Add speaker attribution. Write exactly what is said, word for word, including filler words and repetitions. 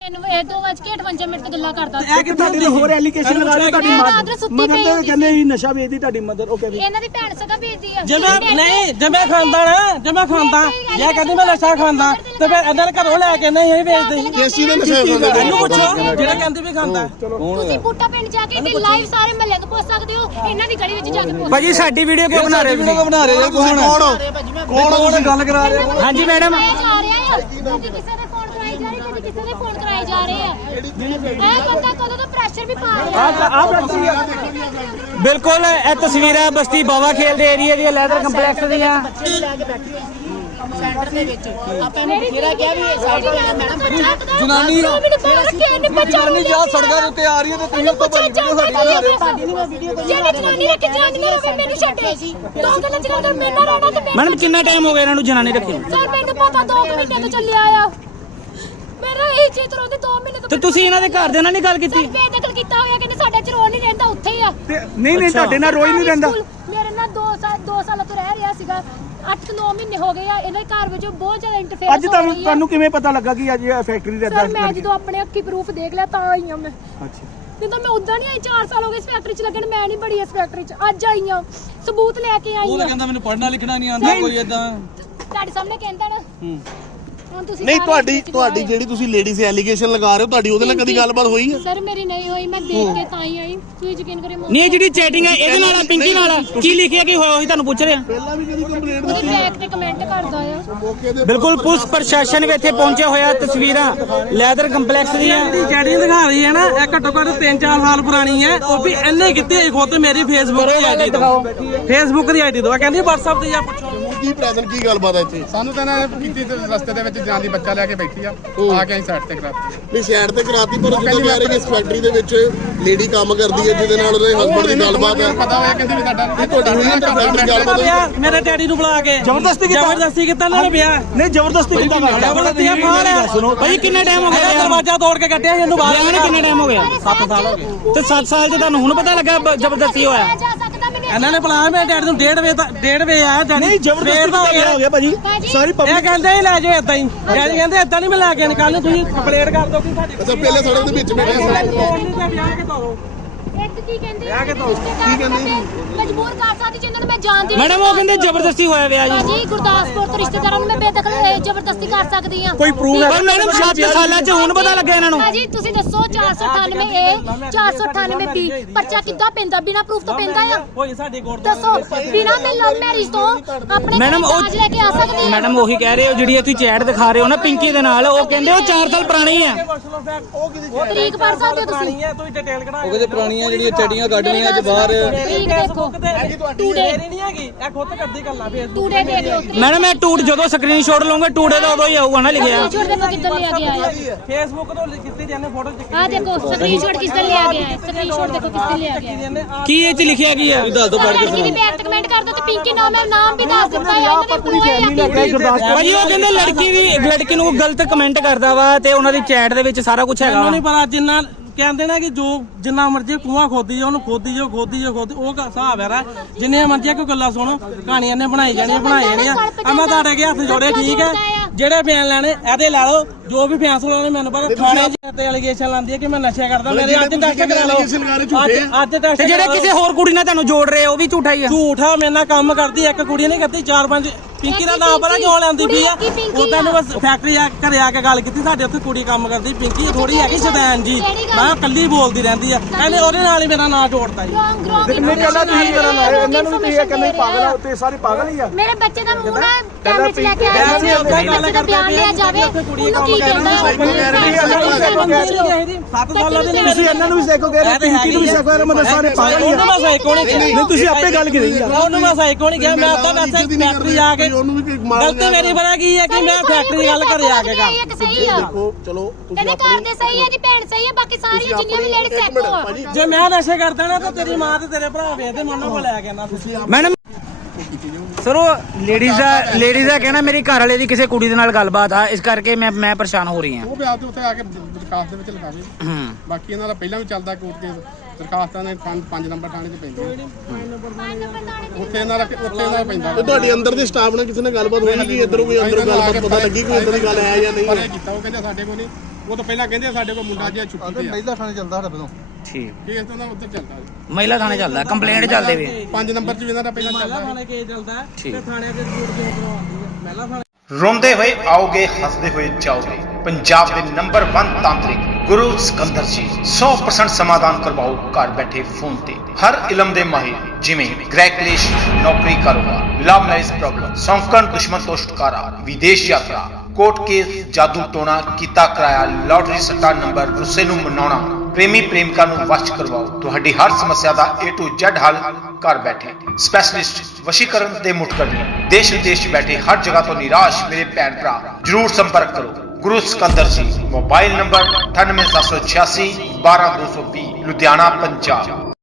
Speaker 1: दो बज के अठवंजा मिनट तक गल्ला करदा
Speaker 2: ਇਹ ਕਿ ਤੁਹਾਡੇ ਤੇ ਹੋਰ ਐਲੀਗੇਸ਼ਨ ਲਗਾ ਰਹੇ ਤੁਹਾਡੀ ਮਦਰ ਤੇ ਕਹਿੰਦੇ ਹੀ ਨਸ਼ਾ ਵੇਚਦੀ ਤੁਹਾਡੀ ਮਦਰ ਉਹ ਕਹਿੰਦੀ
Speaker 1: ਇਹਨਾਂ ਦੀ ਭੈਣ ਸਗਾ ਵੇਚਦੀ ਆ
Speaker 3: ਜੇ ਮੈਂ ਨਹੀਂ ਜੇ ਮੈਂ ਖਾਂਦਾ ਨਾ ਜੇ ਮੈਂ ਖਾਂਦਾ ਜੇ ਕਹਿੰਦੀ ਮੈਂ ਨਸ਼ਾ ਖਾਂਦਾ ਤੇ ਫਿਰ ਇਹਨਾਂ ਦੇ ਘਰੋਂ ਲੈ ਕੇ ਨਹੀਂ ਇਹ ਵੇਚਦੇ
Speaker 4: ਕਿਸ ਚੀਜ਼ ਦਾ ਨਸ਼ਾ ਖਾਂਦਾ
Speaker 3: ਇਹਨੂੰ ਪੁੱਛੋ ਜਿਹੜਾ ਕਹਿੰਦੀ ਵੀ ਖਾਂਦਾ
Speaker 1: ਤੁਸੀਂ ਬੂਟਾ ਪਿੰਡ ਜਾ ਕੇ ਤੇ ਲਾਈਵ ਸਾਰੇ ਮਹੱਲੇ ਨੂੰ ਪੁੱਛ ਸਕਦੇ ਹੋ ਇਹਨਾਂ ਦੀ ਗਲੀ ਵਿੱਚ ਜਾ ਕੇ ਪੁੱਛ
Speaker 2: ਭਾਜੀ ਸਾਡੀ ਵੀਡੀਓ ਕਿਉਂ ਬਣਾ ਰਹੇ
Speaker 4: ਵੀਡੀਓ ਬਣਾ ਰਹੇ ਕੌਣ ਕੌਣ ਕੌਣ ਗੱਲ ਕਰਾ ਰਹੇ
Speaker 2: ਹਾਂਜੀ ਮੈਡਮ
Speaker 1: ਜਾ ਰਿਹਾ ਆ ਕਦੀ ਕਿਸੇ ਦੇ ਫੋਨ ਕਰਾਈ ਜਾ ਰਹੀ ਕਦੀ ਕਿਸੇ ਦੇ ਫੋਨ ਕਰਾਈ ਜਾ ਰਹੇ ਆ ਇਹ ਬੰਦਾ ਕਦੋਂ ਤੋਂ ਪ੍ਰੈਸ਼ਰ ਵੀ ਪਾ ਰਿਹਾ
Speaker 2: ਬਿਲਕੁਲ ਇਹ ਤਸਵੀਰਾਂ ਬਸਤੀ ਬਾਵਾ ਖੇਲ ਦੇ ਏਰੀਆ ਦੀਆਂ ਲੈਦਰ ਕੰਪਲੈਕਸ ਦੀਆਂ
Speaker 5: ਸੈਂਟਰ ਦੇ ਵਿੱਚ ਆਪਾਂ ਨੂੰ ਬਥੇਰਾ ਕਿਹਾ ਵੀ ਸਾਈਡ ਤੇ ਮੈਡਮ
Speaker 4: ਜਨਾਨੀ
Speaker 1: ਜਨਾਨੀ
Speaker 4: ਜਾਂ ਸੜਕਾਂ ਦੇ ਉੱਤੇ ਆ ਰਹੀ ਹੈ ਤੇ ਤੁਸੀਂ ਉੱਤੋਂ ਭਾਜੀ ਵੀਡੀਓ ਸਾਡੀ
Speaker 1: ਨਹੀਂ ਵੀਡੀਓ ਜਿਹੜੀ ਜਨਾਨੀ ਰੱਖੀ ਜਨਾਨੀ ਨੇ ਰੋਵੇ ਮੈਨੂੰ ਛੱਡੇ ਸੀ ਦੋ ਗੱਲਾਂ ਜਿਹੜਾ ਕਰ ਮੇਰਾ ਰਹਿਣਾ ਤੇ
Speaker 2: ਮੈਡਮ ਕਿੰਨਾ ਟਾਈਮ ਹੋ ਗਿਆ ਇਹਨਾਂ ਨੂੰ ਜਨਾਨੀ ਰੱਖੀ ਨੂੰ
Speaker 1: ਸਰ ਮੈਨੂੰ ਪਤਾ ਦੋ ਮਹੀਨੇ ਤੋਂ ਚੱਲਿਆ ਆ ਮੇਰਾ ਇਹ ਚੀਜ਼ ਰੋਂਦੇ ਦੋ ਮਹੀਨੇ ਤੋਂ
Speaker 2: ਤੇ ਤੁਸੀਂ ਇਹਨਾਂ ਦੇ ਘਰ ਦੇ ਨਾਲ ਨਹੀਂ ਗੱਲ ਕੀਤੀ
Speaker 1: ਬੇਦਖਲ ਕੀਤਾ ਹੋਇਆ ਕਹਿੰਦੇ ਸਾਡੇ ਚ ਰੋ ਨਹੀਂ ਰਹਿੰਦਾ ਉੱਥੇ ਹੀ ਆ
Speaker 2: ਨਹੀਂ ਨਹੀਂ ਤੁਹਾਡੇ ਨਾਲ ਰੋਈ ਨਹੀਂ ਰਹਿੰਦਾ
Speaker 1: ਮੇਰੇ ਨਾਲ ਦੋ ਸਾਲ ਦੋ ਸਾਲਾਂ ਤੋਂ ਰਹਿ ਰਿਹਾ ਸੀਗਾ ਅੱਠ ਨੌ ਮਹੀਨੇ ਹੋ ਗਏ ਆ ਇਹਨਾਂ ਦੇ ਘਰ ਵਿੱਚ ਬਹੁਤ ਜ਼ਿਆਦਾ ਇੰਟਰਫੇਅਰੈਂਸ
Speaker 2: ਅੱਜ ਤੁਹਾਨੂੰ ਤੁਹਾਨੂੰ ਕਿਵੇਂ ਪਤਾ ਲੱਗਾ ਕਿ ਅੱਜ ਇਹ ਫੈਕਟਰੀ ਦੇ
Speaker 1: ਸਰ ਮੈਂ ਜਦੋਂ ਆਪਣੇ ਅੱਖੀ ਪ੍ਰੂਫ ਦੇਖ ਲਿਆ ਤਾਂ ਆਈ ਆ ਮੈਂ
Speaker 2: ਅੱਛਾ
Speaker 1: ਨਹੀਂ ਤਾਂ ਮੈਂ ਉਦਾਂ ਨਹੀਂ ਆਈ ਚਾਰ ਸਾਲ ਹੋ ਗਏ ਇਸ ਫੈਕਟਰੀ 'ਚ ਲੱਗਣ ਮੈਂ ਨਹੀਂ ਬੜੀ ਇਸ ਫੈਕਟਰੀ 'ਚ ਅੱਜ ਆਈ ਆ ਸਬੂਤ ਲੈ ਕੇ ਆਈ ਆ
Speaker 3: ਉਹ ਤਾਂ ਕਹਿੰਦਾ ਮੈਨੂੰ ਪੜ੍ਹਨਾ ਲਿਖਣਾ ਨਹੀਂ ਆਉਂਦਾ ਕੋਈ ਇਦਾਂ
Speaker 1: ਤੁਹਾਡੇ ਸਾਹਮਣੇ ਕਹਿੰਦਾ ਨਾ ਹੁਣ ਤੁਸੀਂ
Speaker 4: ਨਹੀਂ ਤੁਹਾਡੀ ਤੁਹਾਡੀ ਜਿਹੜੀ ਤੁਸੀਂ ਲੇਡੀ ਸੇ ਐਲੀਗੇਸ਼ਨ ਲਗਾ ਰਹੇ ਹੋ ਤੁਹਾਡੀ ਉਹਦੇ ਨਾਲ ਕਦੀ ਗੱਲਬਾਤ ਹੋਈ ਹੈ
Speaker 1: ਸਰ ਮੇਰੀ ਨਹੀਂ ਹੋਈ ਮੈਂ ਦੇਖ ਕੇ ਤਾਂ ਹੀ ਆਈ ਤੁਸੀਂ ਯਕੀਨ ਕਰੇ
Speaker 2: ਨਹੀਂ ਜਿਹੜੀ ਚੈਟਿੰਗ ਹੈ ਇਹਦੇ ਨਾਲ ਪਿੰਕੀ ਨਾਲ ਕੀ ਲਿਖਿਆ ਕੀ ਹੋਇਆ ਉਹੀ ਤੁਹਾਨੂੰ ਪੁੱਛ ਰਿਹਾ
Speaker 4: ਪਹਿਲਾਂ ਵੀ ਕਦੀ ਕੰਪਲੇਂਟ
Speaker 1: ਉਹਦੇ ਬੈਕ ਤੇ ਕਮੈਂਟ ਕਰਦਾ ਆ
Speaker 4: ਮੌਕੇ ਦੇ
Speaker 2: ਬਿਲਕੁਲ ਪੁਲਿਸ ਪ੍ਰਸ਼ਾਸਨ ਵੀ ਇੱਥੇ ਪਹੁੰਚਿਆ ਹੋਇਆ ਤਸਵੀਰਾਂ ਲੈਦਰ ਕੰਪਲੈਕਸ ਦੀਆਂ
Speaker 3: ਜਿਹੜੀ ਚੈਟਿੰਗ ਦਿਖਾ ਰਹੀ ਹੈ ਨਾ ਇਹ ਘੱਟੋ ਘੱਟ ਤਿੰਨ ਚਾਰ ਸਾਲ ਪੁਰਾਣੀ ਹੈ ਉਹ ਵੀ ਇਹਨੇ ਕੀਤੀ ਹੈ ਖੁਦ ਮੇਰੀ ਫੇਸਬੁੱਕ ਦੀ ਆਈਡੀ ਤੋਂ ਫੇਸਬੁੱਕ ਦੀ ਆਈਡੀ ਤੋਂ ਕਹਿੰਦੀ WhatsApp ਤੇ ਜਾਂ ਪੁੱਛੋ
Speaker 4: ਕੀ ਪ੍ਰੈਜ਼ੈਂਟ ਕੀ ਗੱਲਬਾਤ ਹੈ ਇੱਥੇ
Speaker 6: ਸਾਨੂੰ ਤਾਂ ਨਾ ਕੀਤੀ ਤੇ ਰਸਤੇ ਦੇ ਵਿੱਚ ਜਾਨ ਦੀ ਬੱਚਾ ਲੈ ਕੇ ਬੈਠੀ ਆ ਆ ਕੇ ਅਸੀਂ ਸਾਈਡ ਤੇ ਕਰਾਤੀ
Speaker 4: ਨਹੀਂ ਸਾਈਡ ਤੇ ਕਰਾਤੀ ਪਰ ਜਦੋਂ ਕਹਿ ਰਹੇ ਕਿ ਇਸ ਫੈਕਟਰੀ ਦੇ ਵਿੱਚ ਲੇਡੀ ਕੰਮ ਕਰਦੀ ਹੈ ਜਿਹਦੇ ਨਾਲ ਉਹਦੇ ਹਸਬੰਡ ਦੀ ਗੱਲਬਾਤ ਹੈ
Speaker 6: ਪਤਾ ਹੋਇਆ ਕਹਿੰਦੀ ਵੀ ਤੁਹਾਡਾ
Speaker 4: ਇਹ ਤੁਹਾਡੀ ਹੋਈ ਹੈ ਫੈਕਟਰੀ ਗੱਲਬਾਤ ਹੋਈ
Speaker 3: ਵਿਆਹ ਮੇਰੇ ਡੈਡੀ ਨੂੰ ਬੁਲਾ ਕੇ
Speaker 2: ਜ਼ਬਰਦਸਤੀ ਕੀਤਾ
Speaker 3: ਜ਼ਬਰਦਸਤੀ ਕੀਤਾ ਇਹਨਾਂ ਨੇ ਵਿਆਹ
Speaker 2: ਨਹੀਂ ਜ਼ਬਰਦਸਤੀ ਕੀਤਾ
Speaker 3: ਜ਼ਬਰਦਸਤੀ ਆ ਫਾੜ ਹੈ
Speaker 2: ਸੁਣੋ ਭਾਈ ਕਿੰਨੇ ਟਾਈਮ ਹੋ ਗਿਆ
Speaker 3: ਦਰਵਾਜ਼ਾ ਤੋੜ ਕੇ ਕੱਢਿਆ ਸੀ ਇਹਨੂੰ ਬਾਹਰ
Speaker 2: ਵਿਆਹ ਨੂੰ ਕਿੰਨੇ ਟਾਈਮ ਹੋ ਗਿਆ
Speaker 3: ਸੱਤ ਸਾਲ ਹੋ ਗਏ
Speaker 2: ਤੇ ਸੱਤ ਸਾਲ ਚ ਤੁਹਾਨੂੰ ਹੁਣ ਪਤਾ ਲੱਗਾ ਬ- ਜ਼ਬਰਦਸਤੀ ਹੋਇਆ
Speaker 1: ਜਾ ਸਕਦਾ ਮੈਨੂੰ
Speaker 3: ਇਹਨਾਂ ਨੇ ਬੁਲਾਇਆ ਮੇਰੇ ਡੈਡੀ ਨੂੰ ਡੇਢ ਵਜੇ ਤੱਕ ਡੇਢ ਵਜੇ ਆਇਆ ਡੈਡੀ
Speaker 2: ਨਹੀਂ ਜ਼ਬਰਦਸਤੀ
Speaker 3: ਦਾ
Speaker 2: ਹੋ ਗਿਆ ਭਾਜੀ ਸਾਰੀ
Speaker 3: ਇਹ
Speaker 2: ਪਬਲਿਕ
Speaker 3: ਕਹਿੰਦੇ ਹੀ ਲੈ ਜਾਓ ਇਦਾਂ ਹੀ ਡੈਡੀ ਕਹਿੰਦੇ ਇਦਾਂ ਨਹੀਂ ਮੈਂ ਲੈ ਕੇ ਆਣ ਕੱਲ ਨੂੰ ਤੁਸੀਂ ਕੰਪਲੇਂਟ ਕਰ ਦਿਓ ਕਿ ਸਾਡੇ
Speaker 4: ਅੱਛਾ ਪਹਿਲੇ ਸੜਕ ਦੇ ਵਿੱਚ ਬੈਠੇ ਸੀ
Speaker 3: ਕੋਲ ਨਹੀਂ ਵਿਆਹ ਕੇ ਦੋ
Speaker 1: ਇੱਕ ਕੀ ਕਹਿੰਦੇ ਕੀ ਕਹਿੰਦੇ ਮਜਬੂਰ ਕਰ ਸਕਦੀ ਜਿੰਨਾਂ ਨੂੰ ਮੈਂ ਜਾਣਦੀ ਨਹੀਂ
Speaker 2: ਮੈਡਮ ਉਹ ਕਹਿੰਦੇ ਜ਼ਬਰਦਸਤੀ ਹੋਇਆ ਵਿਆਹ ਜੀ
Speaker 1: ਜੀ ਗੁਰਦਾਸਪੁਰ ਤੋਂ ਰਿਸ਼ਤੇਦਾਰਾਂ ਨੂੰ ਮੈਂ ਬੇਦਖਲ ਇਹ ਜ਼ਬਰਦਸਤੀ ਕਰ ਸਕਦੀ ਆ
Speaker 2: ਕੋਈ ਪ੍ਰੂਫ ਪਰ ਮੈਡਮ ਸੱਤ ਸਾਲਾਂ ਚ ਹੁਣ ਪਤਾ ਲੱਗਾ ਇਹਨਾਂ ਨੂੰ
Speaker 1: ਜੀ ਤੁਸੀਂ ਦੱਸੋ ਚਾਰ ਸੌ ਅਠਾਨਵੇਂ ਏ ਚਾਰ ਸੌ ਅਠਾਨਵੇਂ ਬੀ ਪਰਚਾ ਕਿੱਦਾਂ ਪੈਂਦਾ ਬਿਨਾ ਪ੍ਰੂਫ ਤੋਂ ਪੈਂਦਾ ਆ
Speaker 3: ਹੋਈ ਸਾਡੇ ਕੋਲ
Speaker 1: ਦੱਸੋ ਬਿਨਾ ਮੈਂ ਲਵ ਮੈਰਿਜ ਤੋਂ ਆਪਣੇ
Speaker 2: ਮੈਡਮ ਉਹ
Speaker 1: ਲੈ ਕੇ ਆ ਸਕਦੀ ਆ
Speaker 2: ਮੈਡਮ ਉਹੀ ਕਹਿ ਰਹੇ ਹੋ ਜਿਹੜੀ ਤੁਸੀਂ ਚੈਟ ਦਿਖਾ ਰਹੇ ਹੋ ਨਾ ਪਿੰਕੀ ਦੇ ਨਾਲ ਉਹ ਕਹਿੰਦੇ ਉਹ ਚਾਰ ਸਾਲ ਪੁਰਾਣੀ ਹੈ
Speaker 1: ਤਰੀਕ ਪੜ ਸਕਦੇ ਹੋ ਤੁਸੀਂ
Speaker 3: ਨਹੀਂ ਹੈ ਤੁਸੀਂ ਡਿਟੇਲ ਕਢਾ
Speaker 7: ਉਹ ਕਹਿੰਦੇ ਪੁਰਾਣੀਆਂ ਜਿਹੜੀਆਂ ਚਟੀਆਂ ਕੱਢਣੀਆਂ ਅੱਜ ਬਾਹਰ
Speaker 1: ਤਰੀਕ ਦੇਖੋ
Speaker 3: ਟੂਡੇ ਨਹੀਂ ਹੈਗੀ ਇਹ ਖੁਦ ਕਰਦੀ ਗੱਲਾਂ ਫੇਸ
Speaker 1: ਟੂਡੇ ਦੇਖ ਲਓ
Speaker 2: ਮੈਡਮ ਇਹ ਟੂਟ ਜਦੋਂ ਸਕਰੀਨਸ਼ਾਟ ਲਓਗੇ ਟੂਡੇ ਦਾ ਉਦੋਂ ਹੀ ਆਊਗਾ ਨਾ ਲਿਖਿਆ
Speaker 1: ਸਕਰੀਨਸ਼ਾਟ ਦੇਖੋ ਕਿੱਧਰ ਲਿਆ ਗਿਆ ਹੈ
Speaker 3: ਫੇਸਬੁੱਕ ਤੋਂ ਕੀਤੀ ਜਾਂਦੇ ਫੋਟੋ
Speaker 1: ਆ ਦੇਖੋ ਸਕਰੀਨਸ਼ਾਟ ਕਿਸ ਤੇ ਲਿਆ ਗਿਆ ਹੈ ਸਕਰੀਨਸ਼ਾਟ ਦੇਖੋ ਕਿਸ ਤੇ ਲਿਆ ਗਿਆ ਹੈ
Speaker 2: ਕੀ ਇਹ ਚ ਲਿਖਿਆ ਕੀ ਹੈ
Speaker 7: ਦੱਸ ਦੋ ਪੜ ਕੇ
Speaker 1: ਲੜਕੀ ਦੀ ਬੈਕ ਤੇ ਕਮੈਂਟ ਕਰ ਦੋ ਤੇ ਪਿੰਕੀ ਨਾਮ ਹੈ ਨਾਮ ਵੀ ਦੱਸ ਦਿੱਤਾ ਹੈ ਇਹਨਾਂ ਦੇ employee ਆ
Speaker 2: ਭਾਜੀ ਉਹ ਕਹਿੰਦੇ ਲੜਕੀ ਵੀ ਲੜਕੀ ਨੂੰ ਗਲਤ ਕਮੈਂਟ ਕਰਦਾ ਵਾ ਤੇ ਉਹਨਾਂ ਦੀ ਚੈਟ ਦੇ ਵਿੱਚ ਸਾਰਾ ਕੁਝ ਹੈਗਾ
Speaker 3: ਮੈਨੂੰ
Speaker 2: ਵਾ
Speaker 3: ਨਹੀਂ ਪਤਾ ਜਿੰਨਾ ਕਹਿੰਦੇ ਨਾ ਕਿ ਜੋ ਜਿੰਨਾ ਮਰਜ਼ੀ ਕੂਆ ਖੋਦੀ ਜਾ ਉਹਨੂੰ ਖੋਦੀ ਜਾ ਖੋਦੀ ਜਾ ਖੋਦੀ ਉਹ ਹਿਸਾਬ ਹੈ ਜਿੰਨੇ ਮਰਜ਼ੀ ਕੋਈ ਗੱਲਾਂ ਸੁਣ ਕਹਾਣੀਆਂ ਨੇ ਬਣਾਈ ਜਾਣੀਆਂ ਬਣਾਈ ਜਾਣੀਆਂ ਆ ਮੈਂ ਤੁਹਾਡੇ ਅੱਗੇ ਹੱਥ ਜੋੜੇ ਠੀਕ ਹੈ ਜਿਹੜੇ ਬਿਆਨ ਲੈਣੇ ਇਹਦੇ ਲਾ ਲਓ ਜੋ ਵੀ ਫੈਸਲਾ ਹੋਣੇ ਮੈਨੂੰ ਪਤਾ ਥਾਣੇ ਤੇ ਐਲੀਗੇਸ਼ਨ ਲਾਉਂਦੀ ਹੈ ਕਿ ਮੈਂ ਨਸ਼ਾ ਕਰਦਾ ਮੇਰੇ ਅੱਜ ਟੈਸਟ ਕਰਾ ਲਓ ਅੱਜ ਅੱਜ ਟੈਸਟ
Speaker 2: ਤੇ ਜਿਹੜੇ ਕਿਸੇ ਹੋਰ ਕੁੜੀ ਨਾਲ ਤੁਹਾਨੂੰ ਜੋੜ ਰਹੇ ਉਹ ਵੀ ਝੂਠਾ ਹੀ ਆ
Speaker 3: ਝੂਠਾ ਮੇਰੇ ਨਾਲ ਕੰਮ ਕਰਦੀ ਇੱਕ ਕੁੜੀ ਨੇ ਕਰਦੀ ਚਾਰ ਪੰਜ ਪਿੰਕੀ ਦਾ ਨਾਮ ਪਤਾ ਕਿਉਂ ਲੈਂਦੀ ਪਈ ਆ ਉਦਾਂ ਨੂੰ ਬਸ ਫੈਕਟਰੀ ਆ ਘਰੇ ਆ ਕੇ ਗੱਲ ਕੀਤੀ ਸਾਡੇ ਉੱਥੇ ਕੁੜੀ ਕੰਮ ਕਰਦੀ ਪਿੰਕੀ ਥੋੜੀ ਹੈਗੀ ਸ਼ੈਤਾਨ ਜੀ ਮੈਂ ਕੱਲੀ ਬੋਲਦੀ ਰਹਿੰਦੀ ਆ ਕਹਿੰਦੇ ਉਹਦੇ ਨਾਲ ਹੀ ਮੇਰਾ ਨਾਂ ਜੋੜਤਾ ਜੀ
Speaker 2: ਨਹੀਂ ਕਹਿੰਦਾ ਤੁਸੀਂ ਮੇਰਾ ਨਾਂ ਇਹਨਾਂ ਨੂੰ ਵੀ ਤੁਸੀਂ ਕਹਿੰਦੇ ਪਾਗਲ ਆ ਉੱਤੇ ਸਾਰੇ ਪਾਗਲ ਹੀ ਆ
Speaker 1: ਮੇਰੇ ਬੱਚੇ ਦਾ ਮੂੰਹ ਨਾ ਕੈਮਰੇ 'ਚ ਲੈ ਕੇ ਆਇਆ ਸੀ ਬੱਚੇ ਦਾ ਬਿਆਨ ਲਿਆ ਜਾਵੇ ਉਹਨੂੰ ਕੀ ਕਹਿੰਦਾ
Speaker 3: ਸੱਤ ਸਾਲਾਂ ਦੇ
Speaker 2: ਤੁਸੀਂ ਇਹਨਾਂ ਨੂੰ ਵੀ ਸੈਕੋ ਕਹਿ ਰਹੇ ਪਿੰਕੀ ਨੂੰ ਵੀ ਸੈਕੋ ਕਹਿ ਰਹੇ ਮਤਲਬ ਸਾਰੇ ਪਾਗਲ ਹੀ
Speaker 3: ਉਹਨੂੰ
Speaker 2: ਆ
Speaker 3: ਮੈਂ ਸਾਈਕੋ ਨਹੀਂ
Speaker 2: ਨਹੀਂ ਤੁਸੀਂ ਆਪੇ ਗੱਲ ਕੀਤੀ ਆ
Speaker 3: ਉਹਨੂੰ ਮੈਂ ਸਾਈਕੋ ਨਹੀਂ ਗਿਆ ਮੈਂ ਤਾਂ ਵੈਸੇ ਫੈਕਟਰੀ ਆ ਕੇ
Speaker 4: ਉਹਨੂੰ ਵੀ ਕੋਈ ਮਾਰ
Speaker 3: ਗਲਤੀ ਮੇਰੀ ਬਣਾ ਕੀ ਹੈ ਕਿ ਮੈਂ ਫੈਕਟਰੀ ਗੱਲ ਘਰੇ ਆ ਕੇ ਕਰ
Speaker 1: ਇੱਕ ਸਹੀ ਆ
Speaker 4: ਦੇਖੋ ਚਲੋ
Speaker 1: ਇਹਦੇ ਘਰ ਦੇ ਸਹੀ ਹੈ ਦੀ ਭੈਣ ਸਹੀ ਹੈ ਬਾਕੀ ਸਾਰੀਆਂ ਜਿੰਨੀਆਂ ਵੀ ਲੇਡੀ ਸੈਕੋ ਆ
Speaker 3: ਜੇ ਮੈਂ ਨਸ਼ੇ ਕਰਦਾ ਨਾ ਤਾਂ ਤੇਰੀ ਮਾਂ ਤੇ ਤੇਰੇ ਭਰਾ ਵੇਖਦੇ ਮੈਂ ਉਹਨਾਂ ਕੋਲ ਲੈ ਕੇ ਆਣਾ ਤੁਸੀਂ
Speaker 2: ਮੈਡਮ ਸਰ ਉਹ ਲੇਡੀਜ਼ ਦਾ ਲੇਡੀਜ਼ ਦਾ ਕਹਿਣਾ ਮੇਰੀ ਘਰ ਵਾਲੇ ਦੀ ਕਿਸੇ ਕੁੜੀ ਦੇ ਨਾਲ ਗੱਲਬਾਤ ਆ ਇਸ ਕਰਕੇ ਮੈਂ ਮੈਂ ਪਰੇਸ਼ਾਨ ਹੋ ਰਹੀ ਹਾਂ
Speaker 6: ਉਹ ਵਿਆਹ ਦੇ ਉੱਤੇ ਆ ਕੇ ਦਰਖਾਸਤ ਦੇ ਵਿੱਚ ਲਗਾਵੇ
Speaker 2: ਹੂੰ
Speaker 6: ਬਾਕੀ ਇਹਨਾਂ ਦਾ ਪਹਿਲਾਂ ਵੀ ਚੱਲਦਾ ਕੋਰਟ ਕੇਸ ਦਰਖਾਸਤਾਂ ਨੇ ਪੰਜ ਨੰਬਰ ਥਾਣੇ 'ਚ ਪੈਂਦੀਆਂ ਉੱਥੇ ਇਹਨਾਂ ਦਾ ਉੱਥੇ ਇਹਨਾਂ ਦਾ ਪੈਂਦਾ
Speaker 4: ਤੇ ਤੁਹਾਡੇ ਅੰਦਰ ਦੇ ਸਟਾਫ ਨਾਲ ਕਿਸੇ ਨਾਲ ਗੱਲਬਾਤ ਹੋਈ ਕਿ ਇੱਧਰੋਂ ਕੋਈ ਅੰਦਰ ਗੱਲਬਾਤ ਪਤਾ ਲੱਗੀ ਕੋਈ ਇਦਾਂ ਦੀ ਗੱਲ ਹੈ ਜਾਂ ਨਹੀਂ
Speaker 6: ਪਰ ਇਹ ਕੀਤਾ ਉਹ ਕਹਿੰਦੇ ਸਾਡੇ ਕੋਲ ਨਹੀਂ ਉਹ ਤੋਂ ਪਹਿਲਾਂ ਕਹਿੰਦੇ ਸਾਡੇ ਕੋਲ ਮੁੰਡਾ ਜਿਹਾ ਛੁੱਟੀ ਤੇ ਆ
Speaker 7: ਮਹਿਲਾ ਥਾਣੇ ਚੱਲਦਾ ਸਾਡੇ ਤੋਂ
Speaker 2: ਠੀਕ
Speaker 6: ਕੇਸ ਤਾਂ ਉੱਧਰ ਚੱਲਦਾ
Speaker 2: ਮਹਿਲਾ ਥਾਣੇ ਚੱਲਦਾ ਕੰਪਲੇਂਟ ਚੱਲਦੇ ਵੇ
Speaker 6: ਪੰਜ ਨੰਬਰ 'ਚ ਵੀ ਇਹਨਾਂ ਦਾ ਪਹਿਲਾਂ
Speaker 3: ਮਹਿਲਾ
Speaker 6: ਚੱਲਦਾ
Speaker 3: ਥਾਣੇ ਕੇਸ ਚੱਲਦਾ ਹੈ
Speaker 2: ਠੀਕ।
Speaker 3: ਤੇ ਥਾਣੇ ਅੱਗੇ ਰਿਪੋਰਟ ਕਿਉਂ ਕਰਵਾਉਂਦੀ ਹੈ ਮਹਿਲਾ ਥਾਣੇ
Speaker 8: ਰੋਂਦੇ ਹੋਏ ਆਓਗੇ ਹੱਸਦੇ ਹੋਏ ਜਾਓਗੇ ਪੰਜਾਬ ਦੇ ਨੰਬਰ ਇੱਕ ਤਾਂਤਰਿਕ ਗੁਰੂ ਸਿਕੰਦਰ ਜੀ ਸੌ ਪ੍ਰਸੈਂਟ ਸਮਾਧਾਨ ਕਰਵਾਓ ਘਰ ਬੈਠੇ ਫੋਨ ਤੇ ਹਰ ਇਲਮ ਦੇ ਮਾਹਿਰ ਜਿਵੇਂ ਗ੍ਰਹਿ ਕਲੇਸ਼ ਨੌਕਰੀ ਕਾਰੋਬਾਰ ਲਵ ਮੈਰਿਜ ਪ੍ਰੋਬਲਮ ਸੌਂਕਣ ਦੁਸ਼ਮਣ ਤੋਂ ਛੁਟਕਾਰਾ ਵਿਦੇਸ਼ ਯਾਤਰਾ ਕੋਰਟ ਕੇਸ ਜਾਦੂ ਟੋਣਾ ਕੀਤਾ ਕਰਾਇਆ ਲਾਟਰੀ ਸੱਟਾ ਨੰਬਰ ਰੁੱਸੇ ਨੂੰ ਮਨਾਉਣਾ ਪ੍ਰੇਮੀ ਪ੍ਰੇਮਿਕਾ ਨੂੰ ਵਸ਼ ਕਰਵਾਓ ਤੁਹਾਡੀ ਹਰ ਸਮੱਸਿਆ ਦਾ A to Z ਹੱਲ ਘਰ ਬੈਠੇ ਸਪੈਸ਼ਲਿਸਟ ਵਸ਼ੀਕਰਨ ਦੇ ਮੁਟਕਰਨੀ ਦੇਸ਼ ਵਿਦੇਸ਼ 'ਚ ਬੈਠੇ ਹਰ ਜਗ੍ਹਾ ਤੋਂ ਨਿਰਾਸ਼ ਮੇਰੇ ਭੈਣ ਭਰਾ ਜਰੂਰ ਸੰਪਰਕ ਕਰੋ ਗੁਰੂ ਸਿਕੰਦਰ ਜੀ ਮੋਬਾਈਲ ਨੰਬਰ ਅਠਾਨਵੇਂ ਸੱਤ ਸੌ ਛਿਆਸੀ ਬਾਰਾਂ ਦੋ ਸੌ ਵੀਹ ਲੁਧਿਆਣਾ ਪੰਜਾਬ